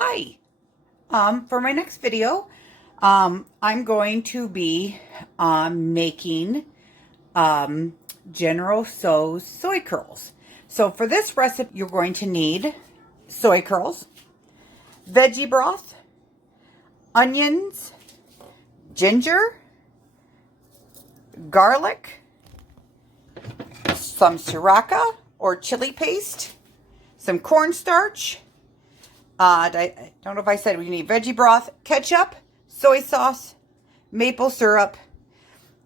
Hi. For my next video, I'm going to be making um, General Tso's soy curls. So for this recipe, you're going to need soy curls, veggie broth, onions, ginger, garlic, some sriracha or chili paste, some cornstarch. I don't know if I said we need veggie broth, ketchup, soy sauce, maple syrup,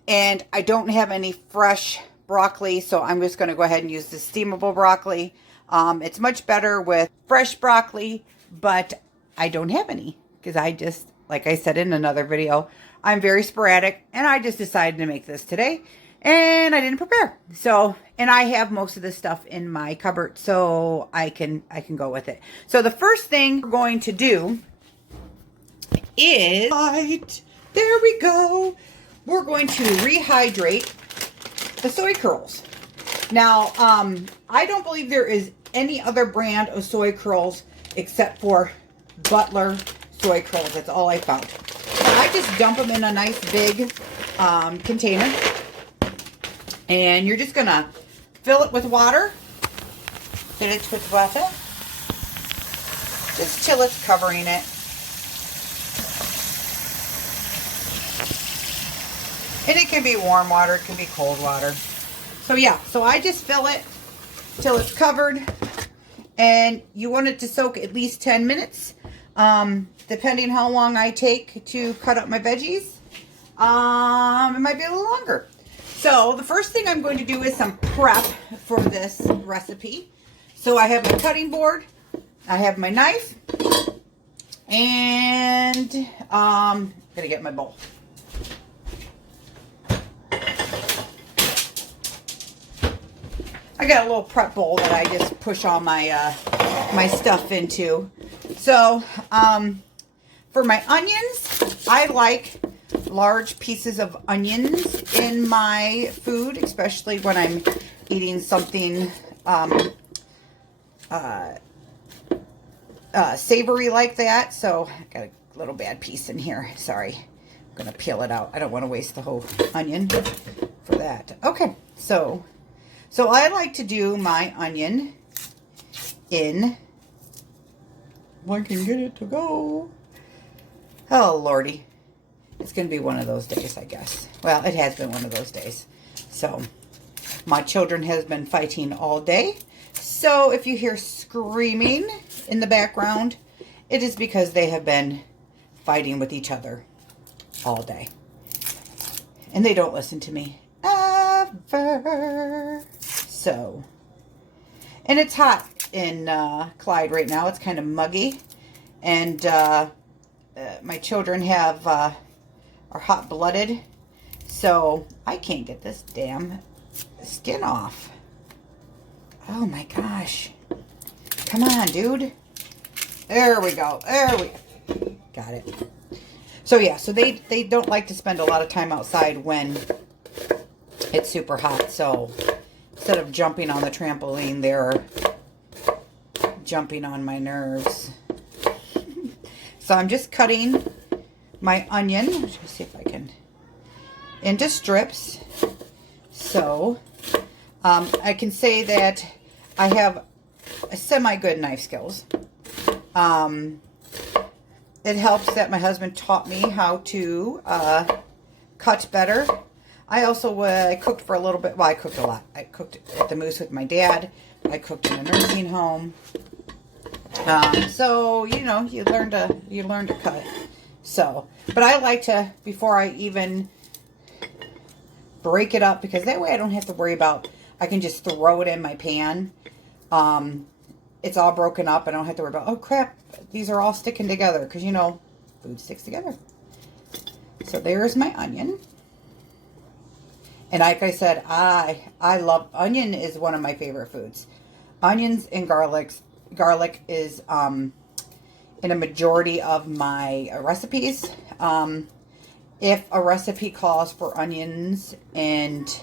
and I don't have any fresh broccoli, so I'm just going to go ahead and use the steamable broccoli. It's much better with fresh broccoli, but I don't have any because like I said in another video, I'm very sporadic, and I just decided to make this today. And I didn't prepare. So, and I have most of this stuff in my cupboard, so I can go with it. So the first thing we're going to do is, there we go. We're going to rehydrate the soy curls. Now, I don't believe there is any other brand of soy curls except for Butler soy curls. That's all I found. So I just dump them in a nice big container. And you're just going to fill it with water. Fill it with water. Just till it's covering it. And it can be warm water. It can be cold water. So yeah, so I just fill it till it's covered. And you want it to soak at least 10 minutes. Depending how long I take to cut up my veggies. It might be a little longer. So the first thing I'm going to do is some prep for this recipe. So I have my cutting board, I have my knife, and I'm gonna get my bowl. I got a little prep bowl that I just push all my my stuff into. So for my onions, I like large pieces of onions in my food, especially when I'm eating something savory like that. So I got a little bad piece in here. Sorry. I'm going to peel it out. I don't want to waste the whole onion for that. Okay. So I like to do my onion in, if I can get it to go. Oh, Lordy. It's going to be one of those days, I guess. Well, it has been one of those days. So, my children has been fighting all day. So, if you hear screaming in the background, it is because they have been fighting with each other all day. And they don't listen to me ever. So, and it's hot in Clyde right now. It's kind of muggy. And my children are hot-blooded, so I can't get this damn skin off. Oh my gosh. Come on, dude. There we go. There we got it. So yeah, so they don't like to spend a lot of time outside when it's super hot. So instead of jumping on the trampoline, they're jumping on my nerves. So I'm just cutting my onion, let's see if I can, into strips. So I can say that I have a semi-good knife skills. It helps that my husband taught me how to cut better. I also cooked for a little bit. Well, I cooked a lot. I cooked at the Moose with my dad. I cooked in a nursing home. So you know, you learn to cut. So, but I like to, before I even break it up, because that way I don't have to worry about, I can just throw it in my pan. It's all broken up. I don't have to worry about, oh crap, these are all sticking together, because you know, food sticks together. So there's my onion. And like I said, I love, onion is one of my favorite foods. Onions and garlic is, in a majority of my recipes. If a recipe calls for onions and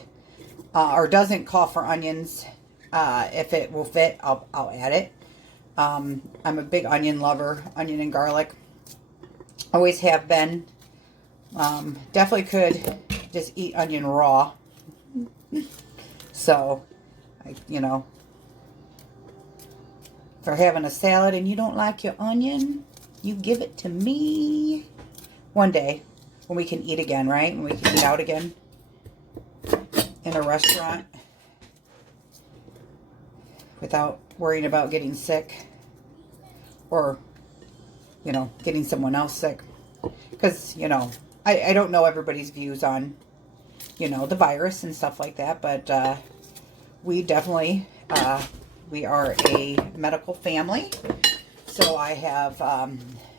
or doesn't call for onions, if it will fit, I'll add it. I'm a big onion lover, onion and garlic. Always have been. Definitely could just eat onion raw. So, if you're having a salad and you don't like your onion, you give it to me. One day, when we can eat again, right? When we can eat out again in a restaurant without worrying about getting sick or, getting someone else sick. Because, I don't know everybody's views on, the virus and stuff like that, but we definitely, we are a medical family. So I have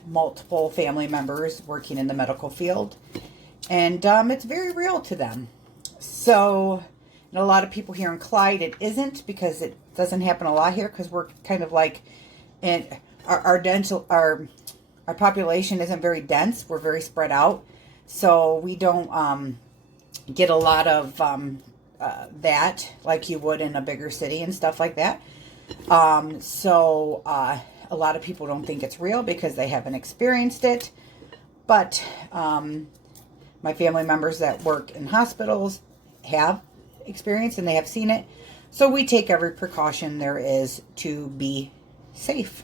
multiple family members working in the medical field, and it's very real to them. So, a lot of people here in Clyde, it isn't, because it doesn't happen a lot here, because we're kind of like, in our population isn't very dense. We're very spread out, so we don't get a lot of that like you would in a bigger city and stuff like that. So a lot of people don't think it's real because they haven't experienced it. But my family members that work in hospitals have experienced, and they have seen it. So we take every precaution there is to be safe.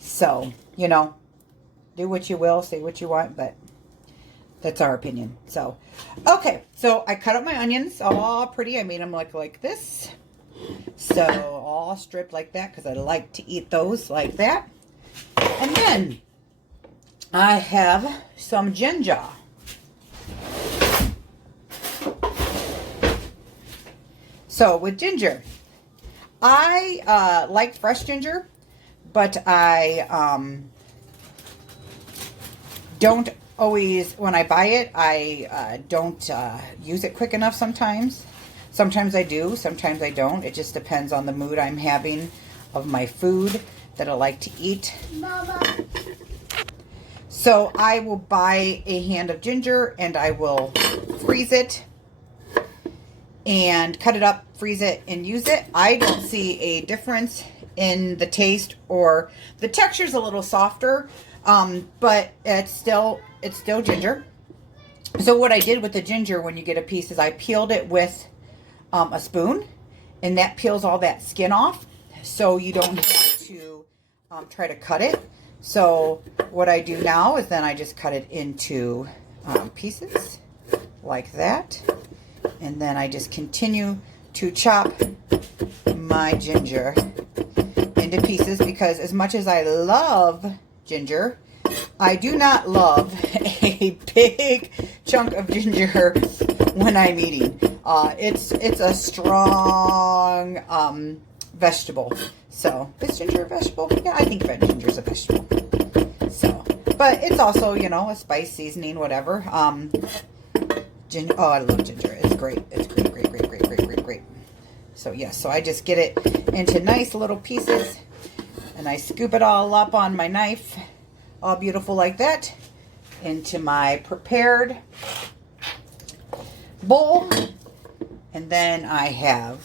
So, do what you will, say what you want, but that's our opinion. So, okay. So I cut up my onions all pretty. I made them like this. So all stripped like that, because I like to eat those like that. And then I have some ginger. So with ginger, I like fresh ginger, but I don't always, when I buy it, I don't use it quick enough sometimes. Sometimes I do, sometimes I don't. It just depends on the mood I'm having of my food that I like to eat. Mama. So I will buy a hand of ginger, and I will freeze it and cut it up, freeze it, and use it. I don't see a difference in the taste, or the texture's a little softer, but it's still ginger. So what I did with the ginger, when you get a piece, is I peeled it with a spoon, and that peels all that skin off, so you don't have to try to cut it. So what I do now is then I just cut it into pieces like that, and then I just continue to chop my ginger into pieces, because as much as I love ginger, I do not love a big chunk of ginger when I'm eating. It's a strong vegetable. So, is ginger a vegetable? Yeah, I think ginger is a vegetable. So, but it's also, a spice, seasoning, whatever. Ginger. Oh, I love ginger. It's great. It's great, great, great, great, great, great, great. So, yes, so I just get it into nice little pieces, and I scoop it all up on my knife, all beautiful like that, into my prepared bowl. And then I have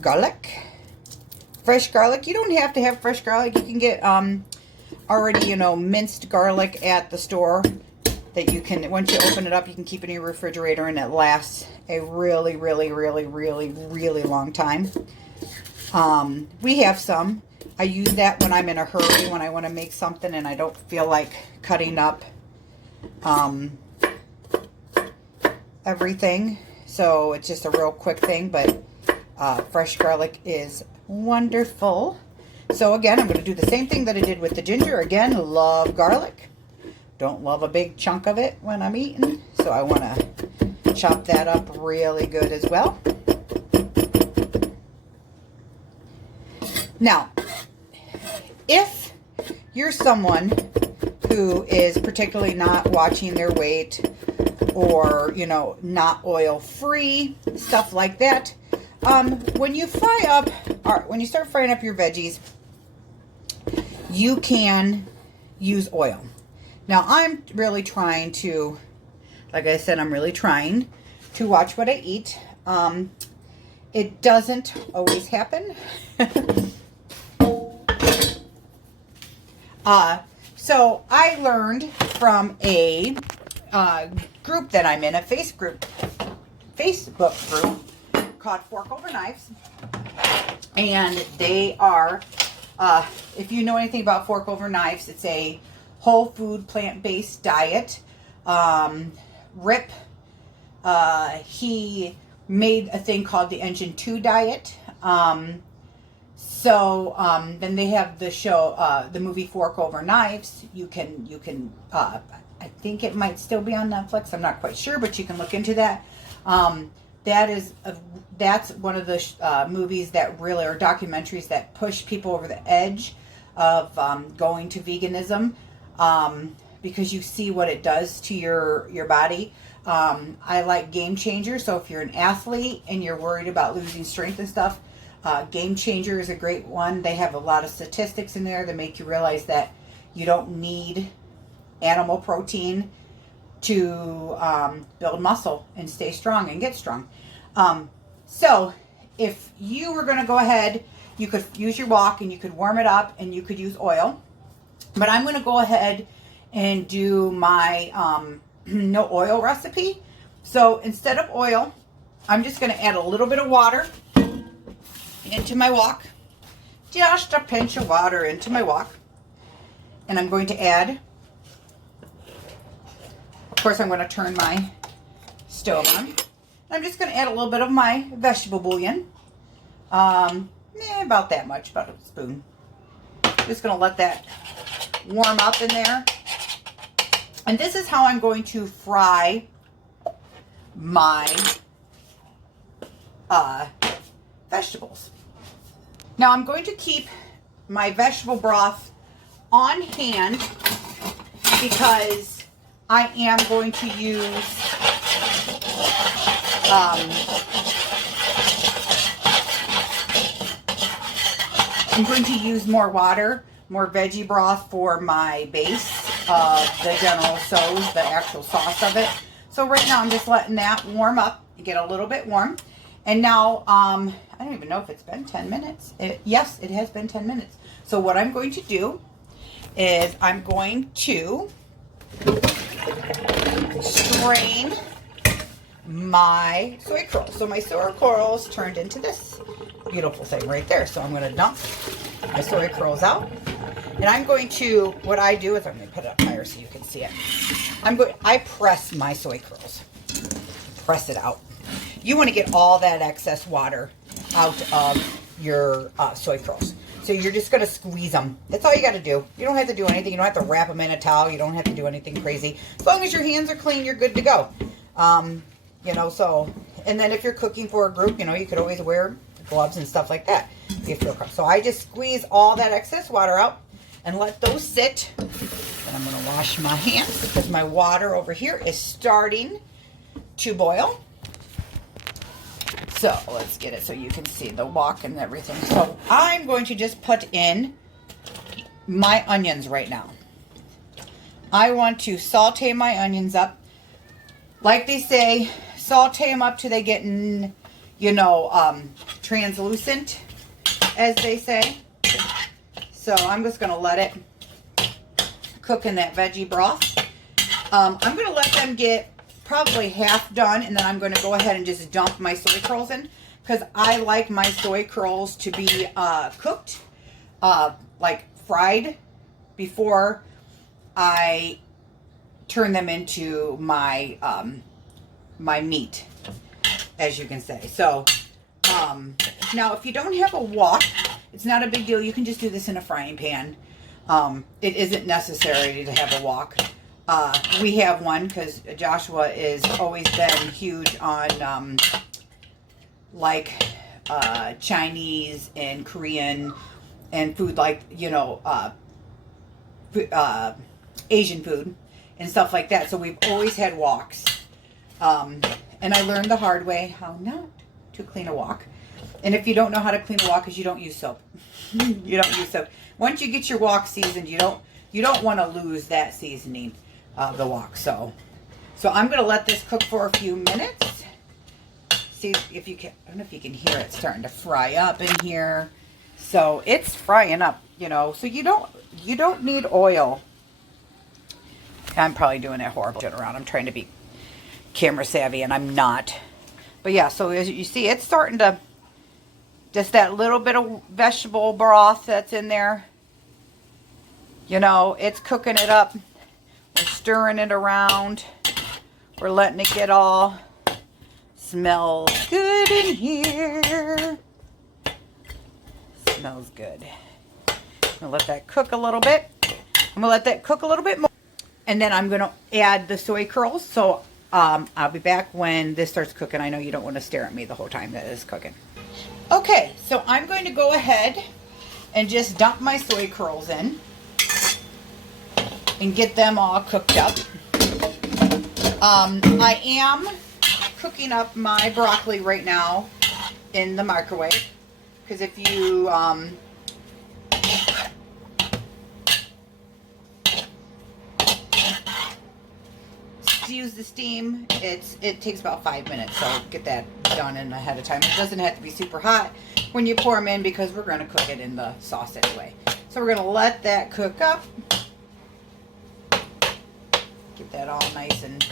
garlic, fresh garlic. You don't have to have fresh garlic. You can get already, minced garlic at the store that you can, once you open it up, you can keep in your refrigerator, and it lasts a really, really, really, really, really long time. We have some. I use that when I'm in a hurry, when I want to make something and I don't feel like cutting up everything. So it's just a real quick thing, but fresh garlic is wonderful. So again, I'm going to do the same thing that I did with the ginger. Again, love garlic. Don't love a big chunk of it when I'm eating. So I want to chop that up really good as well. Now, if you're someone who is particularly not watching their weight, or, not oil-free, stuff like that, when you fry up, or when you start frying up your veggies, you can use oil. Now, I'm really trying to, like I said, I'm really trying to watch what I eat. It doesn't always happen. So I learned from a group that I'm in, a Facebook group called Fork Over Knives. And they are, if you know anything about Fork Over Knives, it's a whole food, plant-based diet. Rip, he made a thing called the Engine 2 diet. Then they have the show, the movie Fork Over Knives. You can, I think it might still be on Netflix. I'm not quite sure, but you can look into that. That's one of the movies that really, or documentaries that push people over the edge of going to veganism, because you see what it does to your body. I like Game Changer. So if you're an athlete and you're worried about losing strength and stuff, Game Changer is a great one. They have a lot of statistics in there that make you realize that you don't need animal protein to build muscle and stay strong and get strong. So if you were going to go ahead, you could use your wok and you could warm it up and you could use oil. But I'm going to go ahead and do my no oil recipe. So instead of oil, I'm just going to add a little bit of water into my wok. Just a pinch of water into my wok. And I'm going to add, of course, I'm going to turn my stove on. I'm just going to add a little bit of my vegetable bouillon. About that much, about a spoon. Just going to let that warm up in there. And this is how I'm going to fry my vegetables. Now I'm going to keep my vegetable broth on hand because I am going to use more water, more veggie broth for my base of the General Tso's, the actual sauce of it. So right now I'm just letting that warm up, get a little bit warm. And now, I don't even know if it's been 10 minutes. Yes, it has been 10 minutes. So what I'm going to do is I'm going to strain my soy curls. So my soy curls turned into this beautiful thing right there. So I'm going to dump my soy curls out. And I'm going to, what I do is I'm going to put it up higher so you can see it. I press my soy curls. Press it out. You want to get all that excess water out of your soy curls. So you're just going to squeeze them. That's all you got to do. You don't have to do anything. You don't have to wrap them in a towel. You don't have to do anything crazy. As long as your hands are clean, you're good to go. And then if you're cooking for a group, you could always wear gloves and stuff like that. So I just squeeze all that excess water out and let those sit. And I'm going to wash my hands because my water over here is starting to boil. So let's get it so you can see the wok and everything. So I'm going to just put in my onions right now. I want to saute my onions up. Like they say, saute them up till they get, translucent, as they say. So I'm just going to let it cook in that veggie broth. I'm going to let them get probably half done, and then I'm going to go ahead and just dump my soy curls in because I like my soy curls to be cooked, like fried, before I turn them into my my meat, as you can say. So now if you don't have a wok, it's not a big deal. You can just do this in a frying pan. It isn't necessary to have a wok. We have one because Joshua has always been huge on Chinese and Korean and food, like Asian food and stuff like that. So we've always had woks, and I learned the hard way how not to clean a wok. And if you don't know how to clean a wok, is you don't use soap. You don't use soap. Once you get your wok seasoned, you don't want to lose that seasoning. The wok. So I'm going to let this cook for a few minutes. see if you can, I don't know if you can hear it starting to fry up in here. So it's frying up, you know, so you don't need oil. I'm probably doing a horrible shit around. I'm trying to be camera savvy and I'm not. But yeah, so as you see, it's starting to, just that little bit of vegetable broth that's in there. You know, it's cooking it up. We're stirring it around. We're letting it get all, smells good in here. Smells good. I'm gonna let that cook a little bit. I'm gonna let that cook a little bit more. And then I'm gonna add the soy curls. So I'll be back when this starts cooking. I know you don't want to stare at me the whole time that it's cooking. Okay, so I'm going to go ahead and just dump my soy curls in and get them all cooked up. I am cooking up my broccoli right now in the microwave, because if you use the steam, it takes about 5 minutes, so get that done in ahead of time. It doesn't have to be super hot when you pour them in, because we're going to cook it in the sauce anyway. So we're going to let that cook up, get that all nice and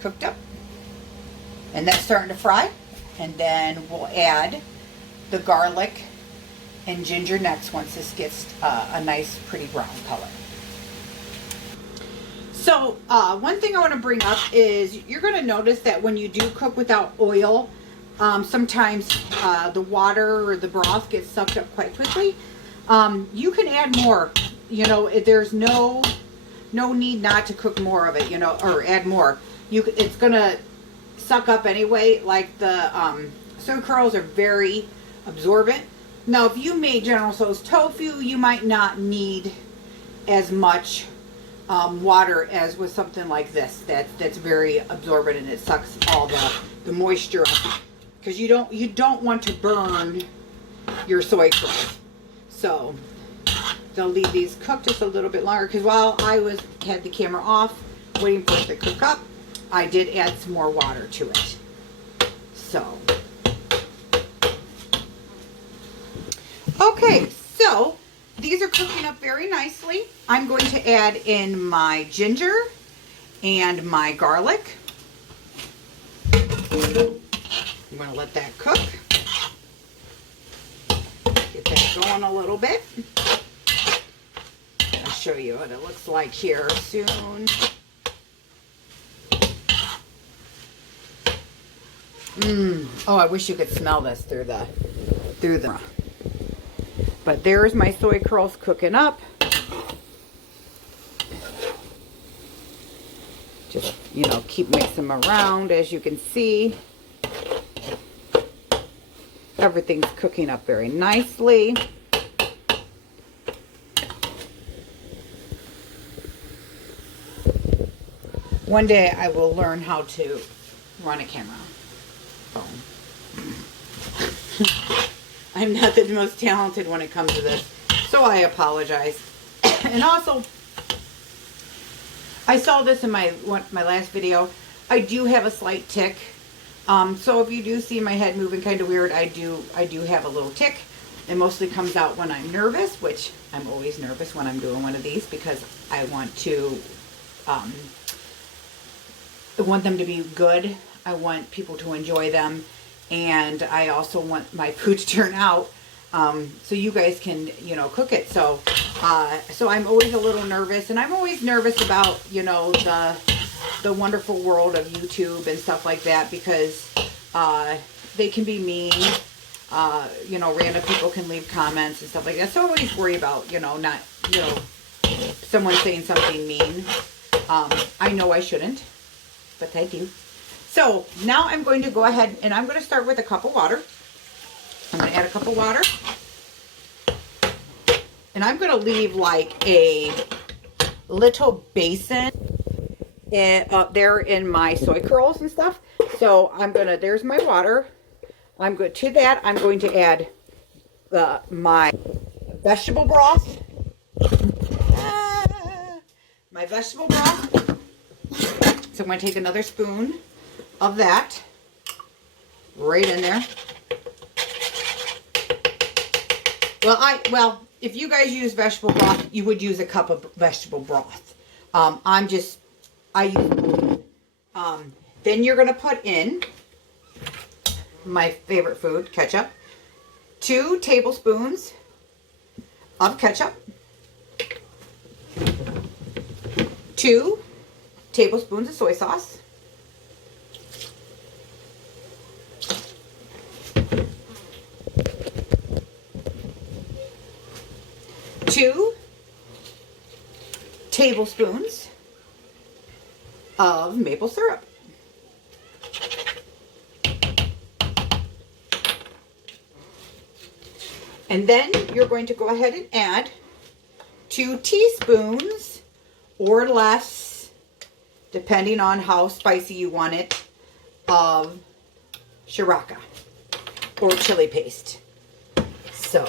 cooked up, and that's starting to fry. And then we'll add the garlic and ginger next, once this gets a nice pretty brown color. So one thing I want to bring up is you're going to notice that when you do cook without oil, sometimes the water or the broth gets sucked up quite quickly. You can add more. You know, there's no need not to cook more of it, you know, or add more. It's going to suck up anyway. Like the soy curls are very absorbent. Now, if you made General Tso's tofu, you might not need as much water as with something like this that's very absorbent, and it sucks all the moisture up, because you don't want to burn your soy curls. So they'll leave these cook just a little bit longer, because while I had the camera off waiting for it to cook up, I did add some more water to it. So okay, so these are cooking up very nicely. I'm going to add in my ginger and my garlic. I'm going to let that cook. Get that going a little bit. I'll show you what it looks like here soon. Oh, I wish you could smell this through the But there's my soy curls cooking up. Just, you know, keep mixing them around. As you can see, everything's cooking up very nicely. One day I will learn how to run a camera phone. I'm not the most talented when it comes to this, so I apologize. And also, I saw this in my last video. I do have a slight tick, so if you do see my head moving kind of weird, I do have a little tick. It mostly comes out when I'm nervous, which I'm always nervous when I'm doing one of these, because I want them to be good. I want people to enjoy them. And I also want my food to turn out so you guys can, you know, cook it. So I'm always a little nervous, and I'm always nervous about, you know, the wonderful world of YouTube and stuff like that, because they can be mean. You know, random people can leave comments and stuff like that. So I always worry about, you know, not, you know, someone saying something mean. I know I shouldn't, but I do. So now I'm going to go ahead and I'm going to start with a cup of water. I'm going to add a cup of water. And I'm going to leave like a little basin up there in my soy curls and stuff. So there's my water. I'm going to that. I'm going to add my vegetable broth. My vegetable broth. So I'm going to take another spoon of that. right in there. Well, if you guys use vegetable broth, you would use a cup of vegetable broth. Then you're going to put in my favorite food, ketchup. 2 tablespoons of ketchup. 2 tablespoons of soy sauce. 2 tablespoons of maple syrup. And then you're going to go ahead and add 2 teaspoons or less, depending on how spicy you want it, of Sriracha or chili paste. So,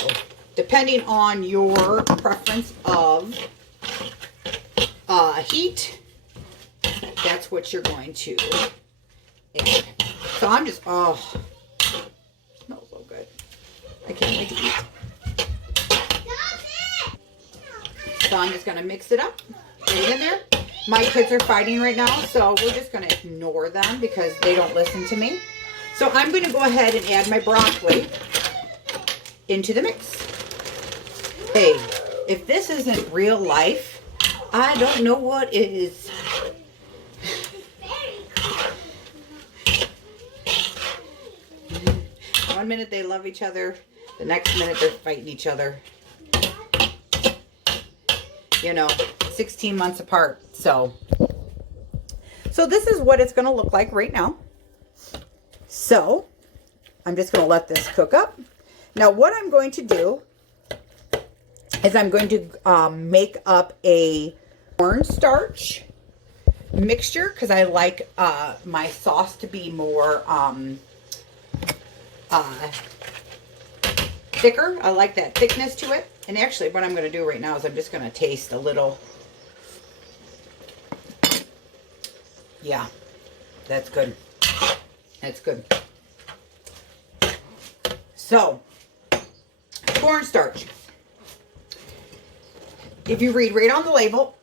depending on your preference of heat, that's what you're going to add. So I'm just, oh, smells so good. I can't wait to eat. So I'm just going to mix it up right in there. My kids are fighting right now, so we're just going to ignore them because they don't listen to me. So I'm going to go ahead and add my broccoli into the mix. Hey, if this isn't real life, I don't know what is. One minute they love each other, the next minute they're fighting each other. You know, 16 months apart. So this is what it's going to look like right now. So I'm just going to let this cook up. Now what I'm going to do is I'm going to make up a cornstarch mixture because I like my sauce to be more thicker. I like that thickness to it. And actually what I'm going to do right now is I'm just going to taste a little. Yeah, that's good. That's good. So, cornstarch. If you read right on the label,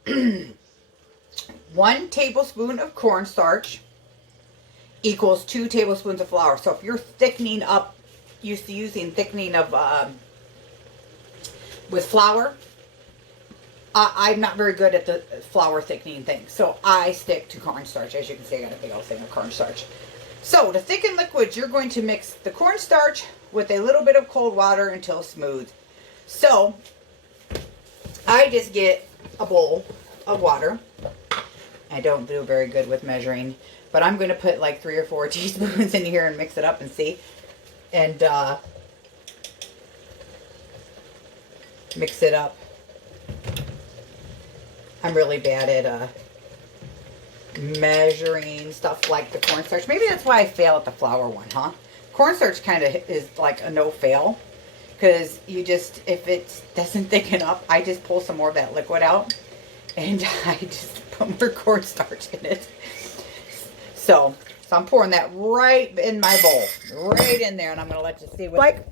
1 tablespoon of cornstarch equals 2 tablespoons of flour. So if you're thickening up, used to using thickening of with flour, I'm not very good at the flour thickening thing. So I stick to cornstarch. As you can see, I got a big old thing of cornstarch. So to thicken liquids, you're going to mix the cornstarch with a little bit of cold water until smooth. So I just get a bowl of water. I don't do very good with measuring, but I'm going to put like 3 or 4 teaspoons in here and mix it up and see. And mix it up. I'm really bad at measuring stuff like the cornstarch. Maybe that's why I fail at the flour one, huh? Cornstarch kind of is like a no-fail. Because you just, if it doesn't thicken up, I just pull some more of that liquid out. And I just put more cornstarch in it. So I'm pouring that right in my bowl. Right in there. And I'm going to let you see what it's like.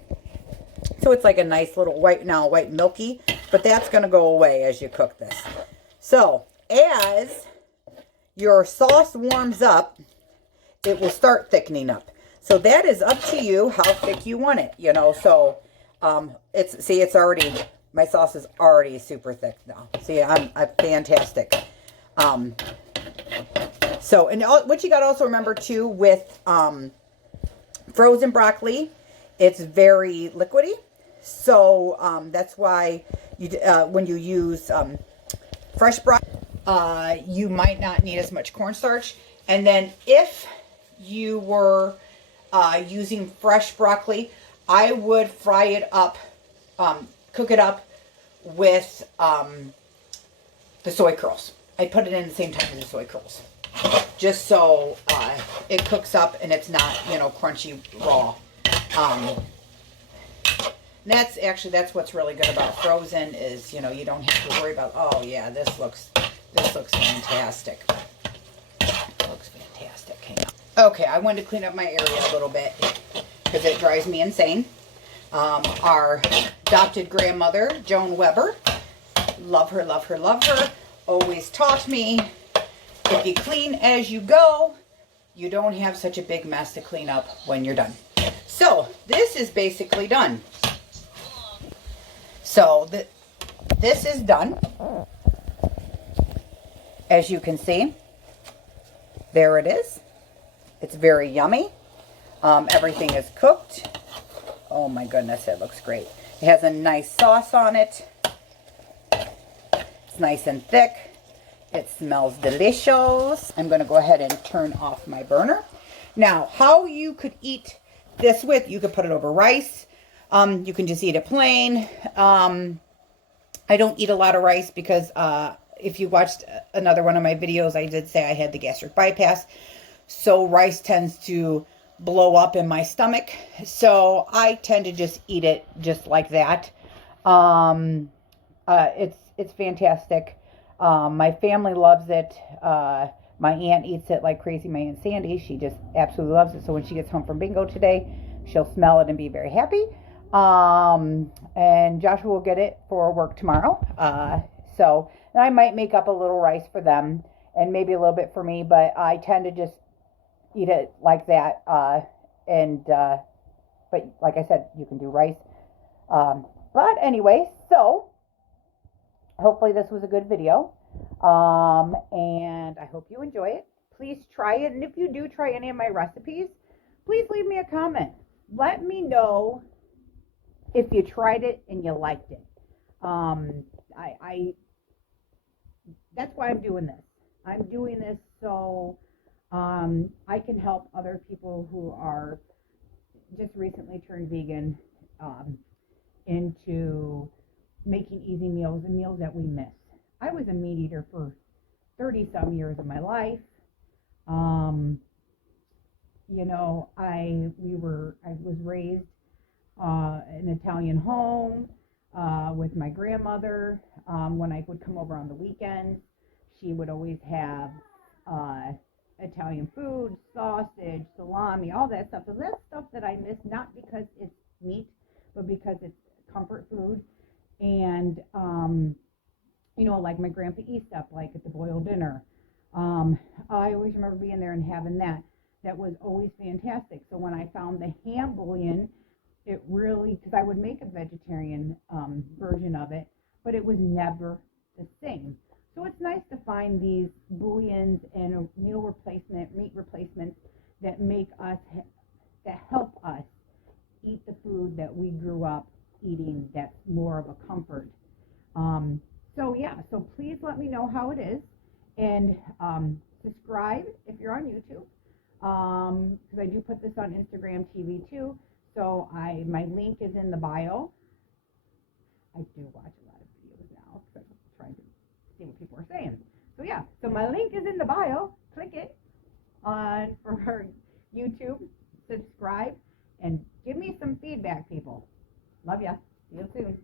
So it's like a nice little white milky. But that's going to go away as you cook this. So as your sauce warms up, it will start thickening up. So that is up to you how thick you want it, you know. So it's already, my sauce is already super thick now. See, I'm fantastic. So, and what you got to also remember too with frozen broccoli, it's very liquidy. So that's why you when you use fresh broccoli, you might not need as much cornstarch. And then if you were using fresh broccoli, I would fry it up, cook it up with the soy curls. I put it in the same time as the soy curls. Just so it cooks up and it's not, you know, crunchy raw. That's what's really good about frozen is, you know, you don't have to worry about, oh yeah, this looks fantastic. It looks fantastic. Hang Okay, I wanted to clean up my area a little bit because it drives me insane. Our adopted grandmother, Joan Weber, love her, love her, love her, always taught me, if you clean as you go, you don't have such a big mess to clean up when you're done. So this is basically done. So this is done. As you can see, there it is. It's very yummy. Everything is cooked. Oh my goodness, it looks great. It has a nice sauce on it. It's nice and thick. It smells delicious. I'm going to go ahead and turn off my burner. Now, how you could eat this with, you could put it over rice. You can just eat it plain. I don't eat a lot of rice because if you watched another one of my videos, I did say I had the gastric bypass. So rice tends to blow up in my stomach. So I tend to just eat it just like that. It's fantastic. My family loves it. My aunt eats it like crazy. My Aunt Sandy, she just absolutely loves it. So when she gets home from bingo today, she'll smell it and be very happy. And Joshua will get it for work tomorrow. And I might make up a little rice for them and maybe a little bit for me, but I tend to just eat it like that. But like I said, you can do rice. But anyway, so hopefully this was a good video. And I hope you enjoy it. Please try it. And if you do try any of my recipes, please leave me a comment. Let me know if you tried it and you liked it. That's why I'm doing this. I'm doing this so I can help other people who are just recently turned vegan into making easy meals and meals that we miss. I was a meat eater for 30 some years of my life. I was raised in an Italian home with my grandmother. When I would come over on the weekends, she would always have Italian food, sausage, salami, all that stuff. So that's stuff that I miss, not because it's meat, but because it's comfort food. And like my grandpa eats stuff like at the boiled dinner. I always remember being there and having that. That was always fantastic. So when I found the ham bouillon, it really, because I would make a vegetarian version of it, but it was never the same. So it's nice to find these bouillons and meat replacements that make us, that help us eat the food that we grew up eating that's more of a comfort. So please let me know how it is, and subscribe if you're on YouTube, because I do put this on Instagram TV too. So my link is in the bio. I do watch a lot of videos now because I'm trying to see what people are saying. So my link is in the bio. Click it for YouTube. Subscribe and give me some feedback, people. Love ya. See you soon.